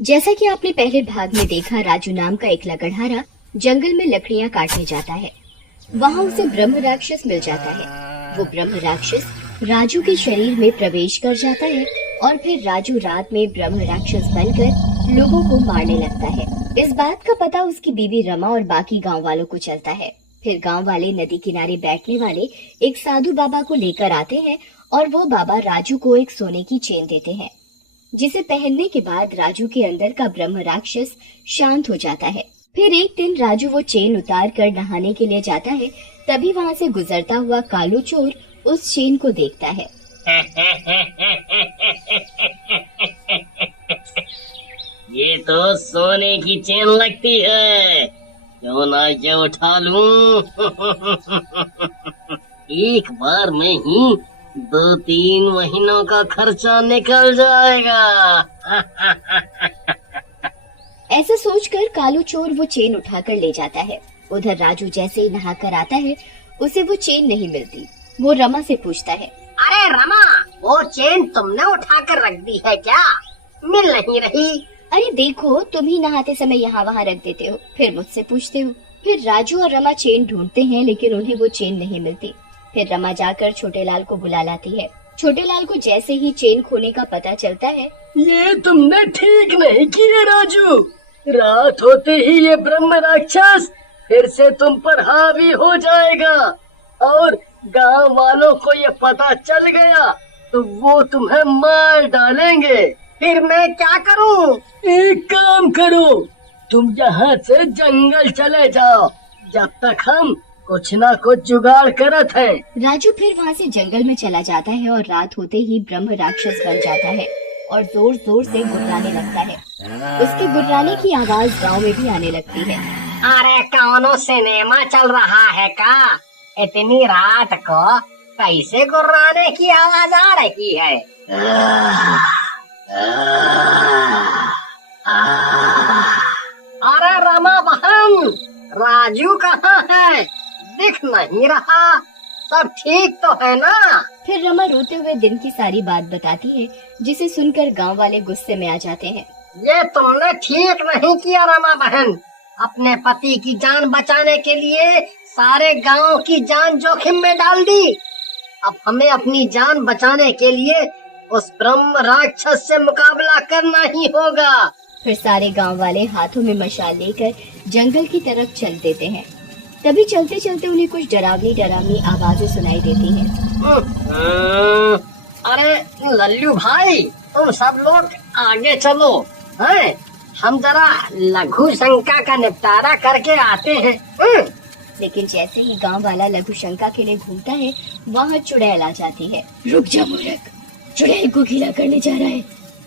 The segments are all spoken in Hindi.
जैसा कि आपने पहले भाग में देखा, राजू नाम का एक लकड़हारा जंगल में लकड़ियां काटने जाता है। वहाँ उसे ब्रह्म राक्षस मिल जाता है। वो ब्रह्म राक्षस राजू के शरीर में प्रवेश कर जाता है और फिर राजू रात में ब्रह्म राक्षस बनकर लोगों को मारने लगता है। इस बात का पता उसकी बीवी रमा और बाकी गांव वालों को चलता है। फिर गांव वाले नदी किनारे बैठने वाले एक साधु बाबा को लेकर आते हैं और वो बाबा राजू को एक सोने की चेन देते हैं, जिसे पहनने के बाद राजू के अंदर का ब्रह्म राक्षस शांत हो जाता है। फिर एक दिन राजू वो चेन उतार कर नहाने के लिए जाता है। तभी वहाँ से गुजरता हुआ कालू चोर उस चेन को देखता है। ये तो सोने की चेन लगती है, क्यों ना ये उठा लूं। एक बार में ही 2-3 महीनों का खर्चा निकल जाएगा। ऐसा सोचकर कालू चोर वो चेन उठाकर ले जाता है। उधर राजू जैसे ही नहाकर आता है, उसे वो चेन नहीं मिलती। वो रमा से पूछता है, अरे रमा, वो चेन तुमने उठाकर रख दी है क्या? मिल नहीं रही। अरे देखो, तुम ही नहाते समय यहाँ वहाँ रख देते हो, फिर मुझसे पूछते हो। फिर राजू और रमा चेन ढूंढते हैं, लेकिन उन्हें वो चेन नहीं मिलती। फिर रमा जाकर छोटे लाल को बुला लाती है। छोटे लाल को जैसे ही चेन खोने का पता चलता है, ये तुमने ठीक नहीं किया राजू। रात होते ही ये ब्रह्म राक्षस फिर से तुम पर हावी हो जाएगा और गांव वालों को ये पता चल गया तो वो तुम्हें मार डालेंगे। फिर मैं क्या करूं? एक काम करो, तुम यहाँ से जंगल चले जाओ जब तक हम कुछ ना कुछ जुगाड़ करत हैं। राजू फिर वहाँ से जंगल में चला जाता है और रात होते ही ब्रह्म राक्षस बन जाता है और जोर जोर से गुर्राने लगता है। उसके गुर्राने की आवाज गांव में भी आने लगती है। अरे कौनो सिनेमा चल रहा है का? इतनी रात को कैसे गुर्राने की आवाज आ रही है? अरे रमा बहन, राजू कहाँ है? दिख नहीं रहा। सब ठीक तो है ना? फिर रमा रोते हुए दिन की सारी बात बताती है, जिसे सुनकर गांव वाले गुस्से में आ जाते हैं। ये तुमने ठीक नहीं किया रमा बहन। अपने पति की जान बचाने के लिए सारे गांव की जान जोखिम में डाल दी। अब हमें अपनी जान बचाने के लिए उस ब्रह्म राक्षस से मुकाबला करना ही होगा। फिर सारे गांव वाले हाथों में मशाल लेकर जंगल की तरफ चल देते हैं। तभी चलते चलते उन्हें कुछ डरावनी डरावनी आवाजें सुनाई देती हैं। अरे लल्लू भाई, तुम सब लोग आगे चलो, हैं? हम जरा लघु शंका का निपटारा करके आते हैं। लेकिन जैसे ही गांव वाला लघु शंका के लिए घूमता है, वहाँ चुड़ैल आ जाती है। रुक जा मूर्ख, चुड़ैल को गीला करने जा रहा है।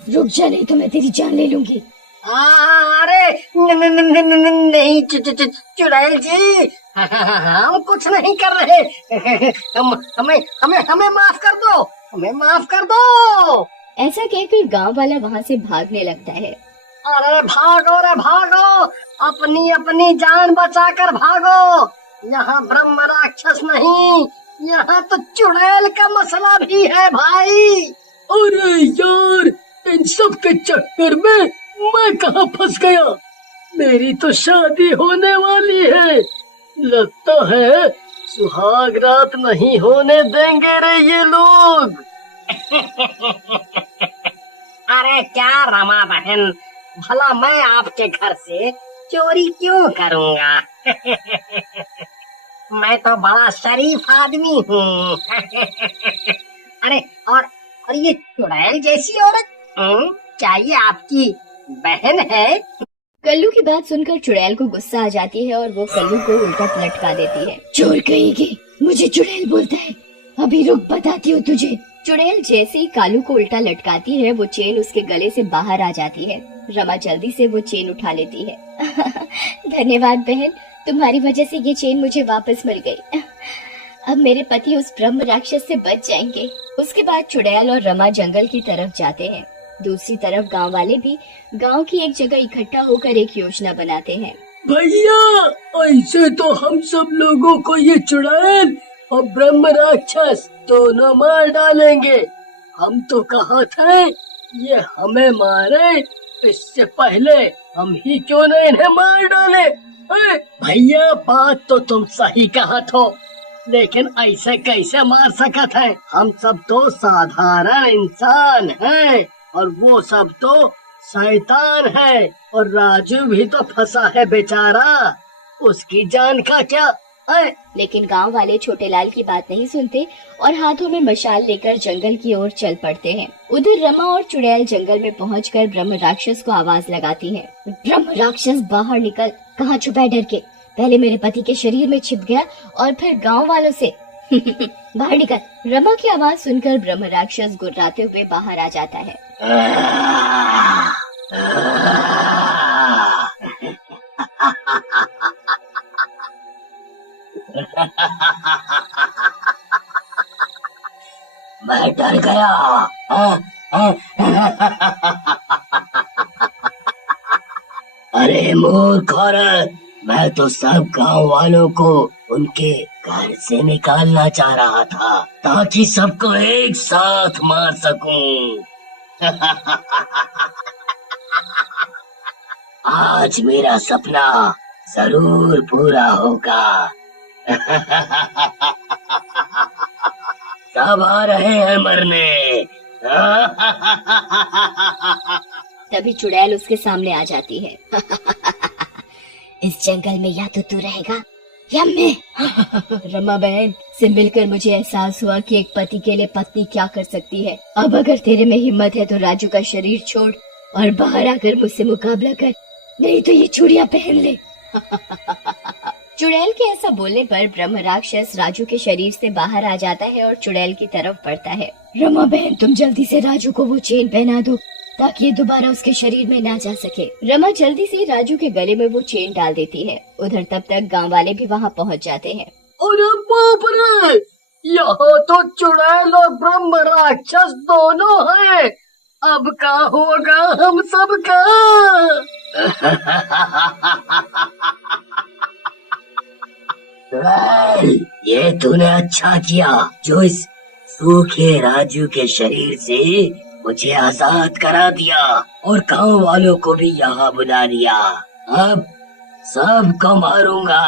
रुक जा, नहीं तो मैं तेरी जान ले लूंगी। अरे नहीं चुड़ैल जी, हम कुछ नहीं कर रहे। हमें माफ कर दो, हमें माफ कर दो। ऐसा कहकर गांव वाला वहाँ से भागने लगता है। अरे भागो रे भागो, अपनी अपनी जान बचाकर भागो। यहाँ ब्रह्म राक्षस नहीं, यहाँ तो चुड़ैल का मसला भी है भाई। अरे यार, इन सब के चक्कर में मैं कहाँ फंस गया? मेरी तो शादी होने वाली है। लगता है सुहाग रात नहीं होने देंगे रे ये लोग। अरे क्या रमा बहन, भला मैं आपके घर से चोरी क्यों करूँगा? मैं तो बड़ा शरीफ आदमी हूँ। अरे और ये चुड़ैल जैसी औरत, क्या ये आपकी बहन है? कल्लू की बात सुनकर चुड़ैल को गुस्सा आ जाती है और वो कल्लू को उल्टा लटका देती है। चोर कहेगी, मुझे चुड़ैल बोलता है, अभी रुक बताती हूँ तुझे। चुड़ैल जैसे ही कालू को उल्टा लटकाती है, वो चेन उसके गले से बाहर आ जाती है। रमा जल्दी से वो चेन उठा लेती है। धन्यवाद बहन, तुम्हारी वजह से ये चेन मुझे वापस मिल गई। अब मेरे पति उस ब्रह्म राक्षस से बच जाएंगे। उसके बाद चुड़ैल और रमा जंगल की तरफ जाते हैं। दूसरी तरफ गांव वाले भी गांव की एक जगह इकट्ठा होकर एक योजना बनाते हैं। भैया, ऐसे तो हम सब लोगों को ये चुड़ैल और ब्रह्म राक्षस दोनों मार डालेंगे। हम तो कहा थे ये हमें मारे इससे पहले हम ही क्यों न इन्हें मार डाले। भैया बात तो तुम सही कहा तो, लेकिन ऐसे कैसे मार सकत है। हम सब तो साधारण इंसान हैं और वो सब तो शैतान है। और राजू भी तो फंसा है बेचारा, उसकी जान का क्या है। लेकिन गांव वाले छोटे लाल की बात नहीं सुनते और हाथों में मशाल लेकर जंगल की ओर चल पड़ते हैं। उधर रमा और चुड़ैल जंगल में पहुंचकर ब्रह्म राक्षस को आवाज लगाती है। ब्रह्म राक्षस बाहर निकल, कहाँ छुपा है डर के। पहले मेरे पति के शरीर में छिप गया और फिर गाँव वालों से बाहर निकल। रमा की आवाज सुनकर ब्रह्म राक्षस गुर्राते हुए बाहर आ जाता है। मैं डर गया। अरे मूर्ख औरत, मैं तो सब गांव वालों को उनके घर से निकालना चाह रहा था ताकि सबको एक साथ मार सकूं। आज मेरा सपना जरूर पूरा होगा। सब आ रहे हैं मरने। तभी चुड़ैल उसके सामने आ जाती है। इस जंगल में या तो तू रहेगा या मैं। रमा बहन से मिलकर मुझे एहसास हुआ कि एक पति के लिए पत्नी क्या कर सकती है। अब अगर तेरे में हिम्मत है तो राजू का शरीर छोड़ और बाहर आकर मुझसे मुकाबला कर, नहीं तो ये चूड़ियां पहन ले। चुड़ैल के ऐसा बोलने पर ब्रह्म राक्षस राजू के शरीर से बाहर आ जाता है और चुड़ैल की तरफ बढ़ता है। रमा बहन तुम जल्दी से राजू को वो चेन पहना दो ताकि ये दोबारा उसके शरीर में ना जा सके। रमा जल्दी से राजू के गले में वो चेन डाल देती है। उधर तब तक गांव वाले भी वहाँ पहुँच जाते हैं। अरे बाप रे, यहाँ तो चुड़ैल और ब्रह्म राक्षस दोनों हैं। अब क्या होगा हम सब का। चुड़ैल, ये तूने अच्छा किया जो इस सूखे राजू के शरीर से मुझे आजाद करा दिया और गांव वालों को भी यहाँ बुला लिया। अब सबको मारूंगा।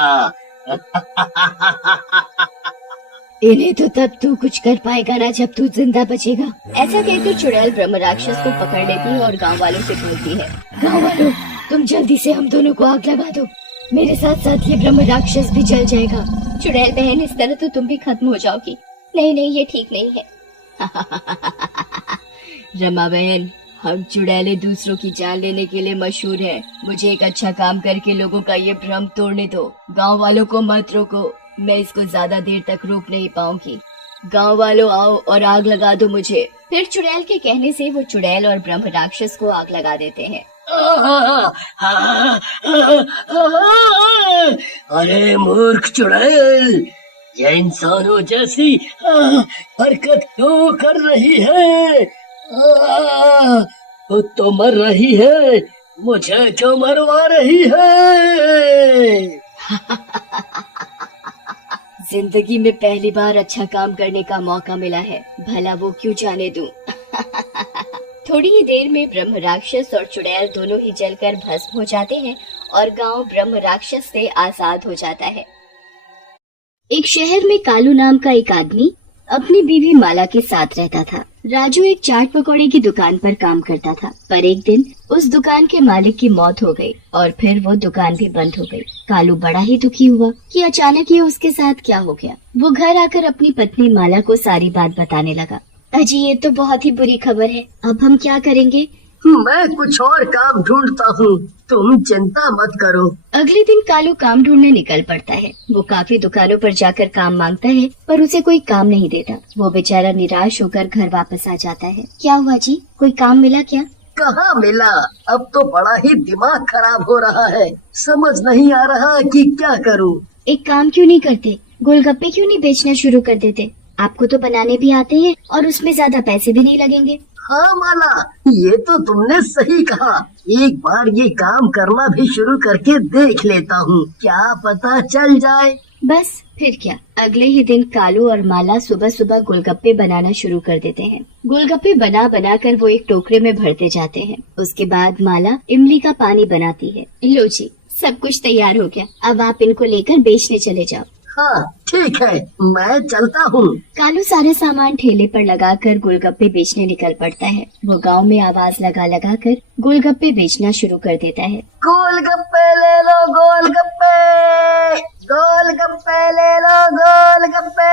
इन्हें तो तब तू कुछ कर पाएगा ना जब तू जिंदा बचेगा। ऐसा कहकर चुड़ैल ब्रह्म राक्षस को पकड़ लेती है और गांव वालों से बोलती है, गांव वालों तुम जल्दी से हम दोनों को आग लगा दो, मेरे साथ साथ ये ब्रह्म राक्षस भी जल जाएगा। चुड़ैल बहन इस तरह तो तुम भी खत्म हो जाओगी। नहीं नहीं ये ठीक नहीं है। रमा बहन हम चुड़ैले दूसरों की जान लेने के लिए मशहूर हैं। मुझे एक अच्छा काम करके लोगों का ये भ्रम तोड़ने दो। गांव वालों को मत रोको, मैं इसको ज्यादा देर तक रोक नहीं पाऊंगी। गांव वालों आओ और आग लगा दो मुझे। फिर चुड़ैल के कहने से वो चुड़ैल और ब्रह्म राक्षस को आग लगा देते हैं। अरे मूर्ख चुड़ैल, ये इंसानों जैसी हरकत क्यों कर रही है। तो मर रही है, मुझे क्यों मरवा रही है। जिंदगी में पहली बार अच्छा काम करने का मौका मिला है, भला वो क्यों जाने दूं। थोड़ी ही देर में ब्रह्म राक्षस और चुड़ैल दोनों ही जलकर भस्म हो जाते हैं और गांव ब्रह्म राक्षस से आजाद हो जाता है। एक शहर में कालू नाम का एक आदमी अपनी बीवी माला के साथ रहता था। राजू एक चाट पकौड़े की दुकान पर काम करता था, पर एक दिन उस दुकान के मालिक की मौत हो गई और फिर वो दुकान भी बंद हो गई। कालू बड़ा ही दुखी हुआ कि अचानक ही उसके साथ क्या हो गया। वो घर आकर अपनी पत्नी माला को सारी बात बताने लगा। अजी ये तो बहुत ही बुरी खबर है, अब हम क्या करेंगे। मैं कुछ और काम ढूंढता हूँ, तुम चिंता मत करो। अगले दिन कालू काम ढूंढने निकल पड़ता है। वो काफी दुकानों पर जाकर काम मांगता है पर उसे कोई काम नहीं देता। वो बेचारा निराश होकर घर वापस आ जाता है। क्या हुआ जी, कोई काम मिला क्या। कहाँ मिला, अब तो बड़ा ही दिमाग खराब हो रहा है, समझ नहीं आ रहा कि क्या करूँ। एक काम क्यों नहीं करते, गोलगप्पे क्यों नहीं बेचना शुरू कर देते। आपको तो बनाने भी आते हैं और उसमें ज्यादा पैसे भी नहीं लगेंगे। हाँ माला, ये तो तुमने सही कहा। एक बार ये काम करना भी शुरू करके देख लेता हूँ, क्या पता चल जाए। बस फिर क्या, अगले ही दिन कालू और माला सुबह सुबह गोलगप्पे बनाना शुरू कर देते हैं। गोलगप्पे बना बना कर वो एक टोकरे में भरते जाते हैं। उसके बाद माला इमली का पानी बनाती है। लो जी, सब कुछ तैयार हो गया, अब आप इनको लेकर बेचने चले जाओ। हाँ ठीक है, मैं चलता हूँ। कालू सारे सामान ठेले पर लगाकर गोलगप्पे बेचने निकल पड़ता है। वो गांव में आवाज लगा लगा कर गोलगप्पे बेचना शुरू कर देता है। गोलगप्पे ले लो गोलगप्पे, गोलगप्पे ले लो गोलगप्पे।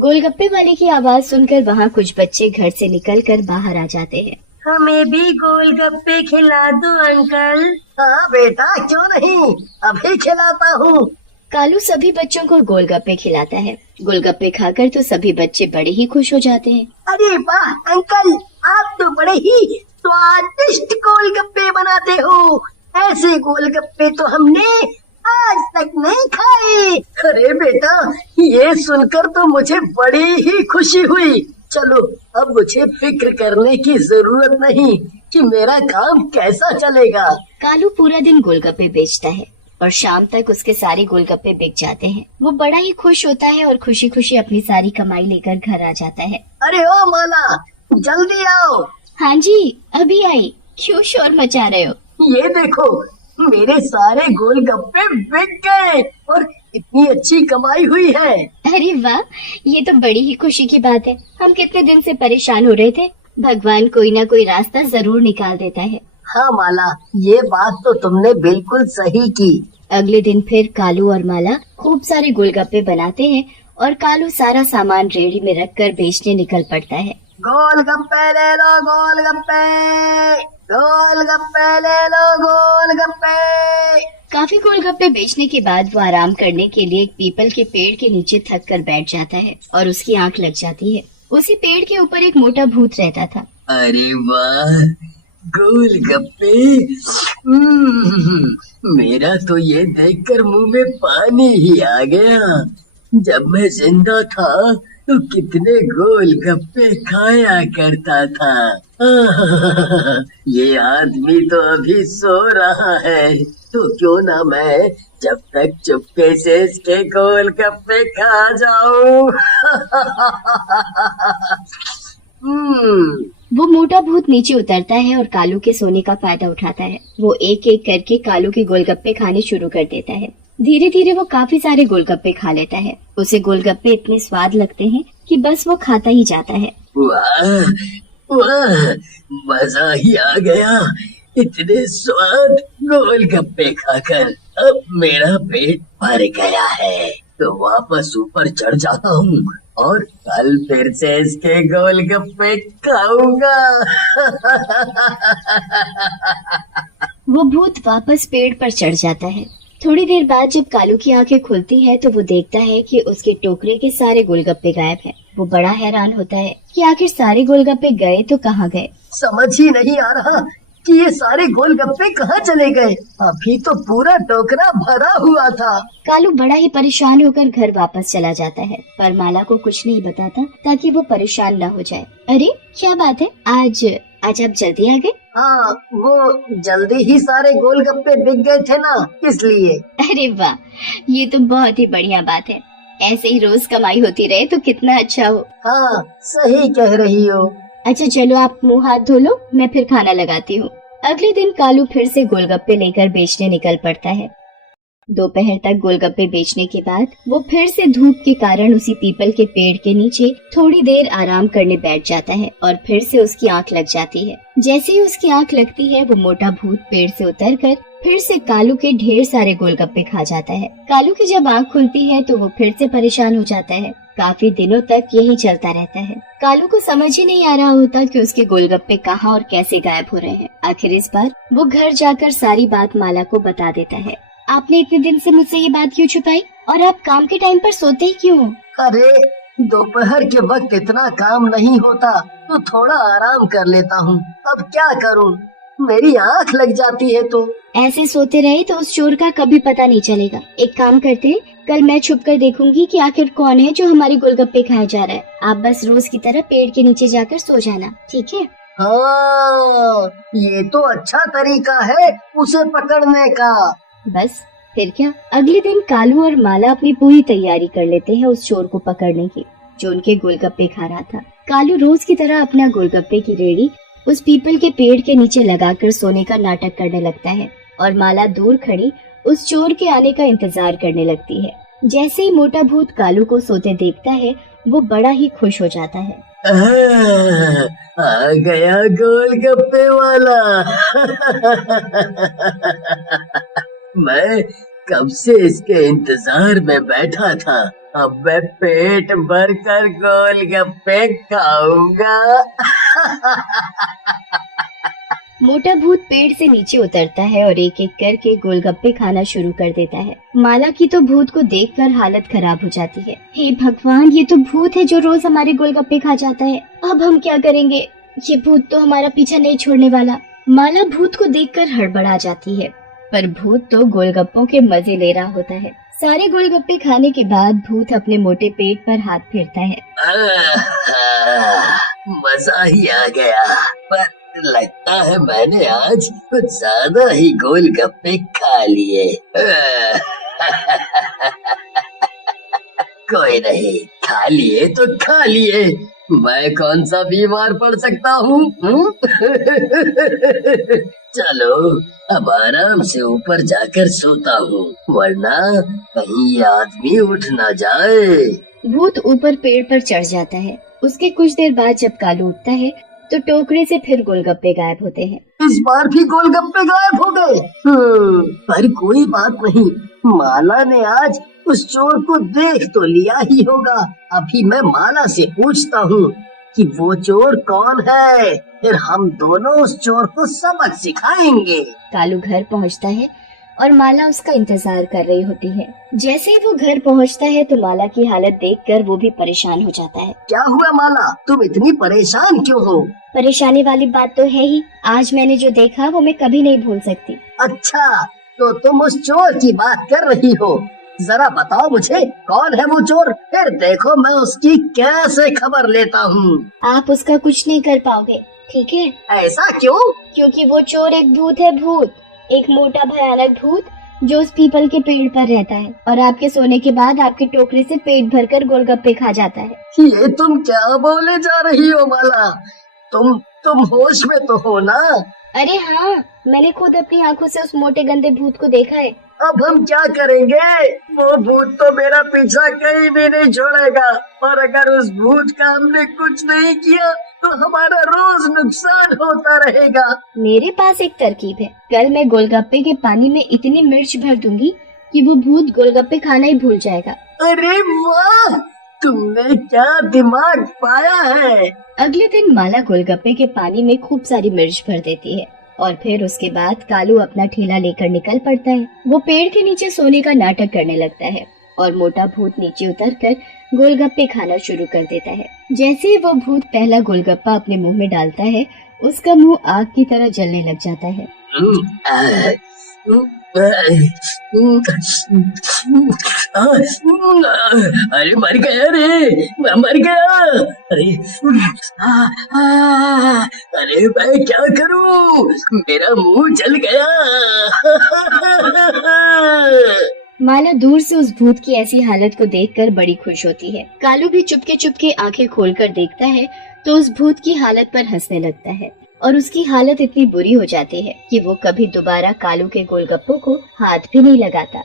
गोलगप्पे वाले की आवाज सुनकर वहाँ कुछ बच्चे घर से निकलकर बाहर आ जाते हैं। हमें भी गोलगप्पे खिला दो अंकल। हाँ बेटा, क्यों नहीं, अभी खिलाता हूँ। कालू सभी बच्चों को गोलगप्पे खिलाता है। गोलगप्पे खाकर तो सभी बच्चे बड़े ही खुश हो जाते हैं। अरे वाह अंकल, आप तो बड़े ही स्वादिष्ट गोलगप्पे बनाते हो। ऐसे गोलगप्पे तो हमने आज तक नहीं खाए। अरे बेटा, ये सुनकर तो मुझे बड़ी ही खुशी हुई। चलो, अब मुझे फिक्र करने की जरूरत नहीं कि मेरा काम कैसा चलेगा। कालू पूरा दिन गोलगप्पे बेचता है और शाम तक उसके सारे गोलगप्पे बिक जाते हैं। वो बड़ा ही खुश होता है और खुशी खुशी अपनी सारी कमाई लेकर घर आ जाता है। अरे ओ माला, जल्दी आओ। हाँ जी, अभी आई। क्यों शोर मचा रहे हो? ये देखो, मेरे सारे गोलगप्पे बिक गए और इतनी अच्छी कमाई हुई है। अरे वाह, ये तो बड़ी ही खुशी की बात है। हम कितने दिन से परेशान हो रहे थे, भगवान कोई ना कोई रास्ता जरूर निकाल देता है। हाँ माला, ये बात तो तुमने बिल्कुल सही की। अगले दिन फिर कालू और माला खूब सारे गोलगप्पे बनाते हैं और कालू सारा सामान रेहड़ी में रखकर बेचने निकल पड़ता है। गोलगप्पे ले लो गोलगप्पे, गोलगप्पे ले लो गोलगप्पे। काफी गोलगप्पे बेचने के बाद वो आराम करने के लिए एक पीपल के पेड़ के नीचे थक कर बैठ जाता है और उसकी आंख लग जाती है। उसी पेड़ के ऊपर एक मोटा भूत रहता था। अरे वाह, गोलगप्पे। मेरा तो ये देखकर मुंह में पानी ही आ गया। जब मैं जिंदा था तो कितने गोलगप्पे खाया करता था। ये आदमी तो अभी सो रहा है, तो क्यों ना मैं जब तक चुपके से इसके गोलगप्पे खा जाऊं। वो मोटा भूत नीचे उतरता है और कालू के सोने का फायदा उठाता है। वो एक एक करके कालू के गोलगप्पे खाने शुरू कर देता है। धीरे धीरे वो काफी सारे गोलगप्पे खा लेता है। उसे गोलगप्पे इतने स्वाद लगते हैं कि बस वो खाता ही जाता है। वाह वाह, मजा ही आ गया इतने स्वाद गोलगप्पे खाकर। अब मेरा पेट भर गया है, तो वापस ऊपर चढ़ जाता हूँ और कल फिर से इसके गोलगप्पे खाऊंगा। वो भूत वापस पेड़ पर चढ़ जाता है। थोड़ी देर बाद जब कालू की आंखें खुलती हैं तो वो देखता है कि उसके टोकरे के सारे गोलगप्पे गायब हैं। वो बड़ा हैरान होता है कि आखिर सारे गोलगप्पे गए तो कहाँ गए। समझ ही नहीं आ रहा कि ये सारे गोलगप्पे कहाँ चले गए। अभी तो पूरा टोकरा भरा हुआ था। कालू बड़ा ही परेशान होकर घर वापस चला जाता है, पर माला को कुछ नहीं बताता ताकि वो परेशान न हो जाए। अरे क्या बात है, आज आप जल्दी आ गए? हाँ, वो जल्दी ही सारे गोलगप्पे बिक गए थे ना, इसलिए। अरे वाह, ये तो बहुत ही बढ़िया बात है। ऐसे ही रोज कमाई होती रहे तो कितना अच्छा हो। हाँ, सही कह रही हो। अच्छा चलो, आप मुंह हाथ धो लो, मैं फिर खाना लगाती हूँ। अगले दिन कालू फिर से गोलगप्पे लेकर बेचने निकल पड़ता है। दोपहर तक गोलगप्पे बेचने के बाद वो फिर से धूप के कारण उसी पीपल के पेड़ के नीचे थोड़ी देर आराम करने बैठ जाता है और फिर से उसकी आंख लग जाती है। जैसे ही उसकी आंख लगती है, वो मोटा भूत पेड़ से उतरकर फिर से कालू के ढेर सारे गोलगप्पे खा जाता है। कालू की जब आंख खुलती है तो वो फिर से परेशान हो जाता है। काफी दिनों तक यही चलता रहता है। कालू को समझ ही नहीं आ रहा होता कि उसके गोलगप्पे कहाँ और कैसे गायब हो रहे हैं। आखिर इस बार वो घर जाकर सारी बात माला को बता देता है। आपने इतने दिन से मुझसे ये बात क्यों छुपाई, और आप काम के टाइम पर सोते ही क्यों हो? अरे, दोपहर के वक्त इतना काम नहीं होता तो थोड़ा आराम कर लेता हूँ। अब क्या करूँ, मेरी आँख लग जाती है। तो ऐसे सोते रहे तो उस चोर का कभी पता नहीं चलेगा। एक काम करते हैं, कल मैं छुप कर देखूंगी कि आखिर कौन है जो हमारे गोलगप्पे खाए जा रहा है। आप बस रोज की तरह पेड़ के नीचे जाकर सो जाना, ठीक है? हाँ, ये तो अच्छा तरीका है उसे पकड़ने का। बस फिर क्या, अगले दिन कालू और माला अपनी पूरी तैयारी कर लेते हैं उस चोर को पकड़ने की जो उनके गोलगप्पे खा रहा था। कालू रोज की तरह अपना गोलगप्पे की रेडी उस पीपल के पेड़ के नीचे लगाकर सोने का नाटक करने लगता है और माला दूर खड़ी उस चोर के आने का इंतजार करने लगती है। जैसे ही मोटा भूत कालू को सोते देखता है वो बड़ा ही खुश हो जाता है। आ गया गोलगप्पे वाला। मैं कब से इसके इंतजार में बैठा था। अब मैं पेट भर कर गोलगप्पे खाऊंगा। मोटा भूत पेड़ से नीचे उतरता है और एक एक करके गोलगप्पे खाना शुरू कर देता है। माला की तो भूत को देखकर हालत खराब हो जाती है। हे भगवान, ये तो भूत है जो रोज हमारे गोलगप्पे खा जाता है। अब हम क्या करेंगे? ये भूत तो हमारा पीछा नहीं छोड़ने वाला। माला भूत को देखकर हड़बड़ा जाती है, पर भूत तो गोलगप्पों के मजे ले रहा होता है। सारे गोलगप्पे खाने के बाद भूत अपने मोटे पेट पर हाथ फेरता है। मजा ही आ गया, पर लगता है मैंने आज कुछ ज्यादा ही गोलगप्पे खा लिए। कोई नहीं, खा लिए तो खा लिए, मैं कौन सा बीमार पड़ सकता हूँ। चलो अब आराम से ऊपर जाकर सोता हूँ, वरना कहीं ये आदमी उठ ना जाए। भूत ऊपर पेड़ पर चढ़ जाता है। उसके कुछ देर बाद जब कालू उठता है तो टोकरे से फिर गोलगप्पे गायब होते हैं। इस बार भी गोलगप्पे गायब हो गए। पर कोई बात नहीं, माला ने आज उस चोर को देख तो लिया ही होगा। अभी मैं माला से पूछता हूँ कि वो चोर कौन है, फिर हम दोनों उस चोर को सबक सिखाएंगे। कालू घर पहुँचता है और माला उसका इंतजार कर रही होती है। जैसे ही वो घर पहुँचता है तो माला की हालत देखकर वो भी परेशान हो जाता है। क्या हुआ माला, तुम इतनी परेशान क्यों हो? परेशानी वाली बात तो है ही, आज मैंने जो देखा वो मैं कभी नहीं भूल सकती। अच्छा, तो तुम उस चोर की बात कर रही हो। जरा बताओ मुझे, कौन है वो चोर, फिर देखो मैं उसकी कैसे खबर लेता हूँ। आप उसका कुछ नहीं कर पाओगे, ठीक है? ऐसा क्यों? क्योंकि वो चोर एक भूत है, भूत, एक मोटा भयानक भूत जो उस पीपल के पेड़ पर रहता है और आपके सोने के बाद आपके टोकरे से पेट भरकर गोलगप्पे खा जाता है। ये तुम क्या बोले जा रही हो माला? तुम होश में तो हो ना? अरे हाँ, मैंने खुद अपनी आंखों से उस मोटे गंदे भूत को देखा है। अब हम क्या करेंगे? वो भूत तो मेरा पीछा कहीं भी नहीं छोड़ेगा, और अगर उस भूत का हमने कुछ नहीं किया तो हमारा रोज नुकसान होता रहेगा। मेरे पास एक तरकीब है। कल मैं गोलगप्पे के पानी में इतनी मिर्च भर दूंगी कि वो भूत गोलगप्पे खाना ही भूल जाएगा। अरे वाह, तुमने क्या दिमाग पाया है। अगले दिन माला गोलगप्पे के पानी में खूब सारी मिर्च भर देती है और फिर उसके बाद कालू अपना ठेला लेकर निकल पड़ता है। वो पेड़ के नीचे सोने का नाटक करने लगता है और मोटा भूत नीचे उतरकर गोलगप्पे खाना शुरू कर देता है। जैसे ही वो भूत पहला गोलगप्पा अपने मुंह में डालता है, उसका मुंह आग की तरह जलने लग जाता है। अरे मर गया रे, मैं मर गया। अरे मैं क्या करूं, मेरा मुंह जल गया। माला दूर से उस भूत की ऐसी हालत को देखकर बड़ी खुश होती है। कालू भी चुपके चुपके आंखें खोलकर देखता है तो उस भूत की हालत पर हंसने लगता है और उसकी हालत इतनी बुरी हो जाती है कि वो कभी दोबारा कालू के गोलगप्पों को हाथ भी नहीं लगाता।